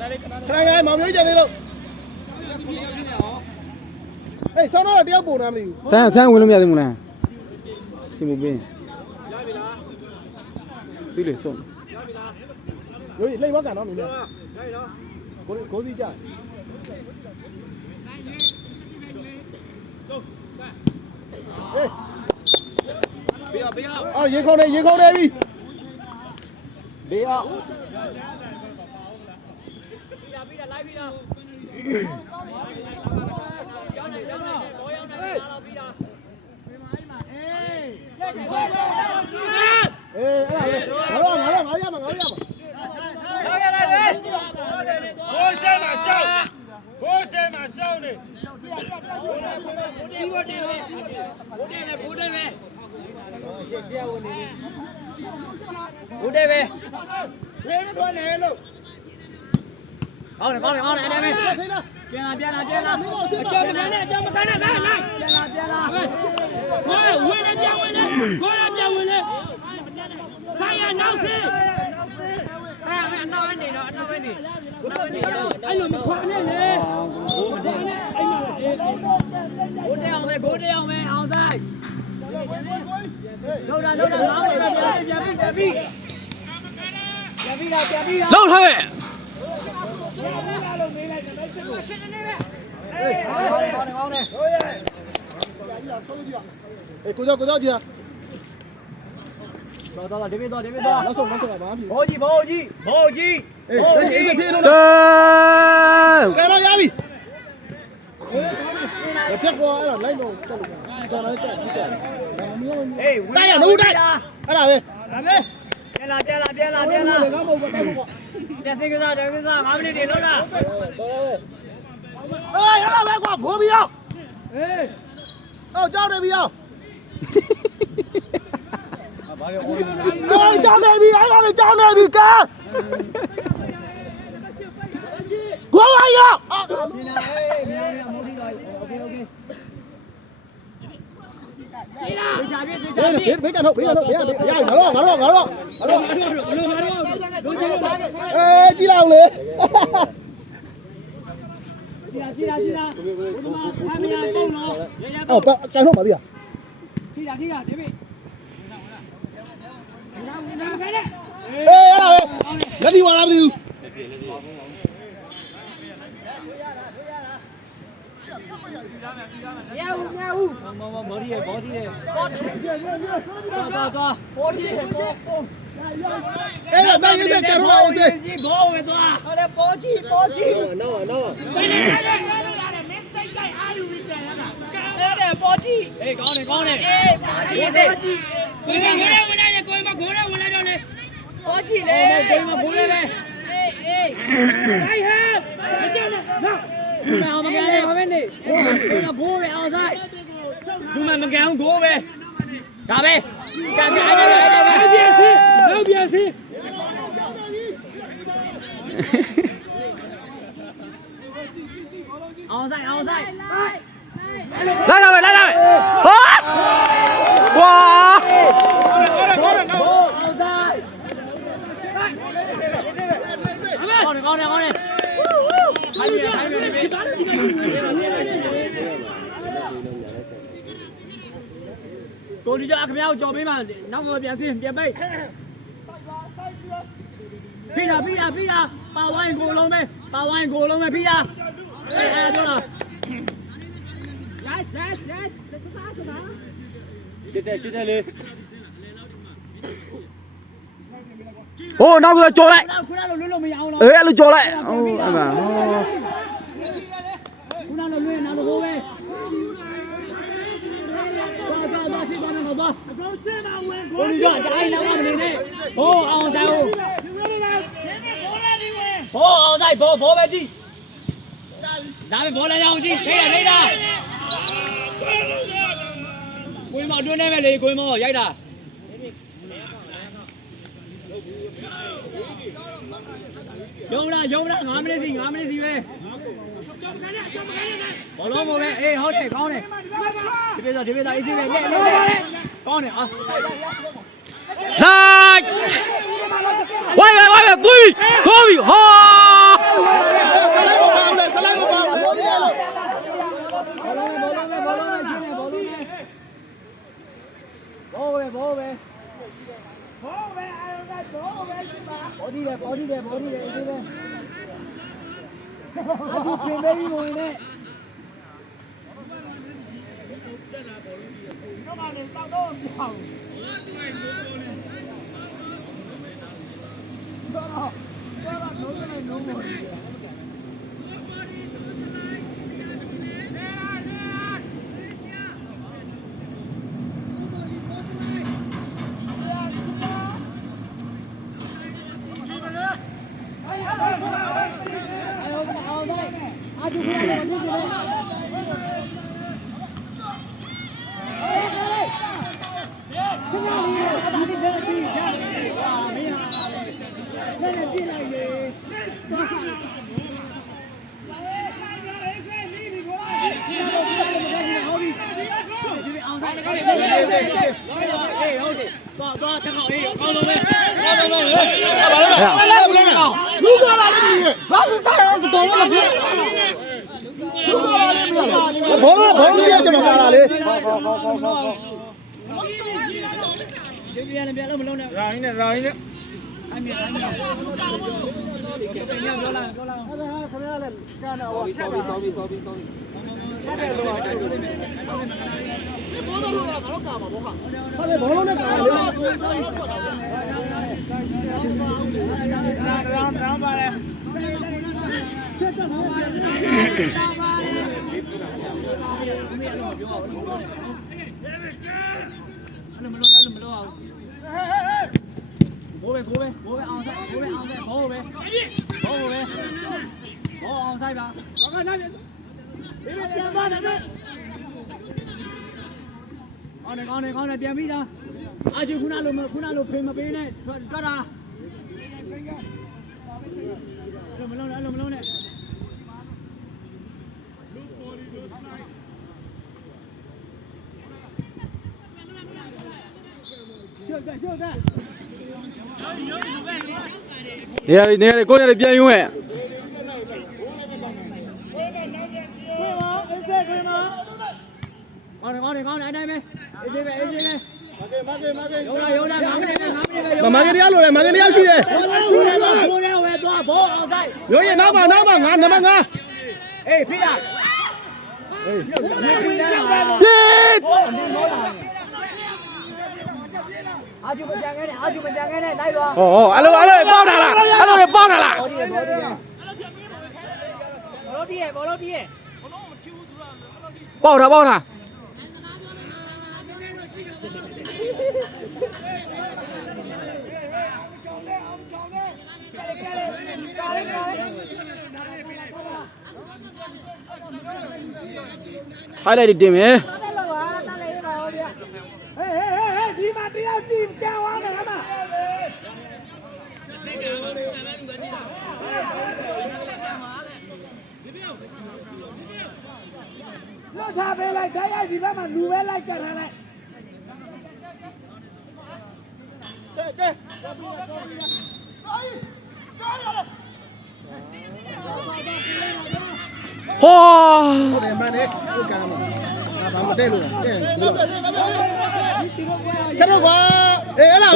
ခဏကမောင်မျိုးကျန်သေးလို့အေးဆောင်းတော့တယောက်ပုံနာမသိဘူးဆန်းဝင်လို့မရသေးဘူးလားစီမူပင်းရပြီလားပြီလေဆုံးရိုးလှိမ့်မကန်တော့မင်းလည်းရပြီနော်ကိုစီကြဘေးအော်ရေခုံနေပြီဘေးအော်လိုက်ပြီလားငါရမှာကိုရှမ်းမှာရှောင်းနေစီဝတ်တယ်လို့ဘိုးတယ်ပဲဘိုးတယ်ပဲဝင်းသွားနေလို့ကောင်းတယ်အဲ့ဒါပဲပြန်လာအကျော်မကနေသားလိုက်ပြန်လာဝင်လေကိုလာပြန်ဝင်လေဆိုင်ရနောက်စီဆိုင်ရအနောက်နေတော့အနောက်ပဲနေအဲ့လိုမခွာနဲ့လေအဲ့မှာဘိုးတဲ့အောင်ပဲအောင်ဆိုင်လောက်တာငေါ့နေတာပြန်ပြီလောက်ထားရဲ့အေးကိုကြောက်ကြည့်လားတော့ဒီမင်းတော့နောက်ဆုံးပါဘာဖြစ်ဘောကြီးအေးပြေးလို့ကဲတော့ရပြီအချက်ကွာအဲ့ဒါလိုက်တော့တက်လို့တော်လိုက်တက်ကြည့်တယ်တိုင်ရနိုးတိုင်အဲ့ဒါပဲပြန်လာငါမဟုတ်ဘူးတက်စင်ကစား5မိနစ်နေလို့လားအေးရပါပဲကွာဘိုးပြီးအောင်အော်ကြောက်တယ်ပြီးအောင်ကြောက်နေပြီအဲ့ဒါလည်းကြောက်နေပြီကဲကိုဝါရောဘေးကတော့ရငါတော့ကြည့်လောက်လေကြည့်လားအမေရပုံတော့အော်ကျန်တော့ပါဗျာကြည့်လားဒီမေအေးအဲ့ဒါပဲလက်ဒီဝါလာမသိဘူးမရဘူးဘော်ဒီရဲ့သွားအေးတိုင်းရစကရောအောင်စေကြီးဘောပဲသွားဟောလေပေါ်ကြီးနော်အဲ့ပေါ်ကြီးအေးကောင်းတယ်ပေါ်ကြီးကိုယ်ဝင်လာတယ်ကိုယ်မကိုယ်ဝင်လာတော့လေပေါ်ကြီးလေကိုယ်မကိုယ်လေအေးဟိုက်မကြောက်နဲ့နော်မကန်လေဘာပဲနေဘိုးပဲအောင်ဆိုင်လူမကန်ဘူးကိုပဲဒါပဲကန်လောက်ပြစီအောင်ဆိုင်လိုက်တာပဲဟာကွာကောင်းတယ်ကိုလူကြခင်ဗျားကိုကြော်ပေးမှနောက်တော့ပြန်ပိတ်ဖိတာပါဝိုင်းကိုလုံးပဲဖိတာအဲ့တော့လားရှစ်တယ်လေဟိုနောက်ကကြော်လိုက်ခုနလိုလွတ်လို့မရအောင်လားအေးအဲ့လိုကြော်လိုက်ဟိုအဲ့မှာခုနလိုလွတ်ရင်နောက်လိုဟိုပဲသွားရှိသွားမယ်တော့သွားအကုန်ချင်းမှာဝင်ကိုလူကြတိုင်းနောက်ကနေနဲ့ဟိုအောင်ဆိုင်ဟိုအောင်ဆိုင်ဘောပဲကြည့်ဒါပဲဘောလည်းရအောင်ကြည့်ထိတာကိုင်းမအတွင်းထဲပဲလေကိုင်းမရိုက်တာရုံးလား5မိနစ်စီပဲဘောလုံးပေါ်ပဲအေးဟုတ်တယ်ကောင်းတယ်ဒီပြေသာအေးစီပဲလက်ကောင်းတယ်အာလိုက်ဝိုင်းသွီးကိုပြီဟာ ဘောဒီလေအေးပဲအခုပြင်ပေးပြီးဝင်နေတော့မလေးတောက်တော့ပြောင်းသွားချက်အောင်အေးကောင်းဆုံးပဲကောင်းဆုံးလို့လူကလာလိမ့်မယ်ဘာလို့တာတော့တော်မလားလူကလာလိမ့်မယ်ဘောလုံးရှိရချင်မှာလာလေဒီပြန်လည်းပြန်လို့မလုံးနဲ့ရိုင်းနဲ့အမြင်ပြောလာအဲ့ဒါခင်ဗျားလည်းကြားနေအောင်ဖြတ်တာတော်ပြီအဲ့ဒါလောဘောလုံးကငါတော့ကာပါဘောခဟုတ်လေဘောလုံးနဲ့ကာလေရောင်းပါလေချက်ချက်နဲ့မလို့အောင်ဘိုးပဲအောင်ဆိုင်ဘိုးပဲအောင်ဆိုင်ပါဘာကနိုင်ဒီမှာပြန်ပါမယ်ကောင်းတယ်ပြန်ပြီးသားအာချီခုနလိုဖေးမပေးနဲ့ထွက်တာမလုံးနဲ့ရှုပ်တာနေရကိုနေရပြန်ယူမဲ့ကောင်းတယ်အဲ့တိုင်းပဲအေးပဲရုံးလာ5မိနစ်ပဲမာကင်တရားလို့လေမာကင်တရားရှိတယ်ဘိုးရဲဝဲသွားဘောအောင်ဆိုင်ရိုးရနောက်ပါငါနံပါတ်5အေးဖိတာအေးပြေးအာကျူမကြံခဲ့နဲ့လိုက်သွားအဲ့လိုပေါက်တာလားအဲ့လိုပေါက်တာလားဘောလုံးတီးရဲ့ပေါက်တာဟိုက်လိုက်တင်မယ်ဒီမှာတရားကြည့်ကြောင်းအောင်လားမလောက်ထားပေးလိုက်တရားဒီဘက်မှာလူပဲလိုက်ကြထားလိုက်ဟောဟုတ်တယ်မှန်တယ်ဟုတ်ကံမှာငါဘာမတဲ့လို့တဲ့ခရောကွာအေးအဲ့ဒါ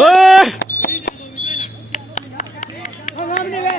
5မိနစ်ပဲ